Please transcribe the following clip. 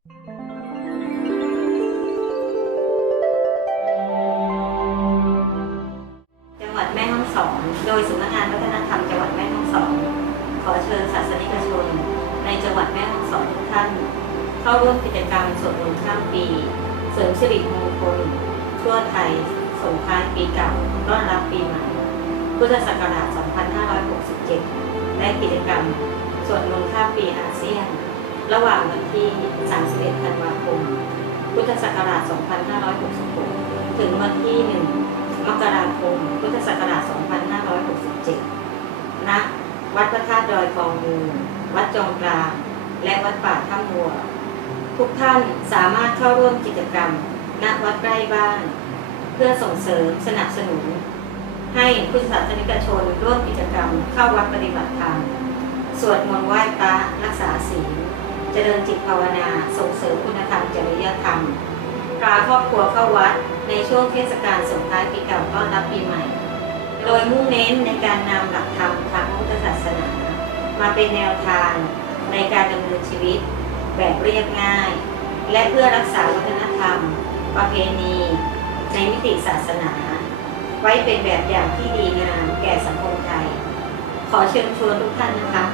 จังหวัดแม่ฮ่องสอน โดยสำนักงานวัฒนธรรมจังหวัดแม่ฮ่องสอน ขอเชิญศาสนิกชน ในจังหวัดแม่ฮ่องสอนทุกท่าน เข้าร่วมกิจกรรมสวดมนต์ข้ามปี เสริมสิริมงคลทั่วไทยส่งท้ายปีเก่าต้อนรับปีใหม่ พุทธศักราช 2567 และกิจกรรมสวดมนต์ข้ามปีอาเซียน ระหว่างวันที่ 31 ธันวาคม พุทธศักราช 2566 ถึงวันที่ 1 มกราคม พุทธศักราช 2567 ณ วัดพระธาตุดอยกองมูลวัดจองกลาง และวัดป่าถ้ำบัว ทุกท่านสามารถเข้าร่วมกิจกรรม ณ วัดใกล้บ้าน เพื่อส่งเสริมสนับสนุน ให้พุทธศาสนิกชนร่วมกิจกรรมเข้าวัดปฏิบัติธรรม สวดมนต์ไหว้พระรักษาศีล เจริญจิตภาวนา ส่งเสริมคุณธรรมจริยธรรม พาครอบครัวเข้าวัดในช่วงเทศกาลสงท้ายปีเก่าต้อนรับปีใหม่ โดยมุ่งเน้นในการนำหลักธรรมทางพุทธศาสนา มาเป็นแนวทางในการดำเนินชีวิต แบบเรียบง่าย และเพื่อรักษาวัฒนธรรม ประเพณี ในมิติศาสนา ไว้เป็นแบบอย่างที่ดีงามแก่สังคมไทย ขอเชิญชวนทุกท่านนะคะ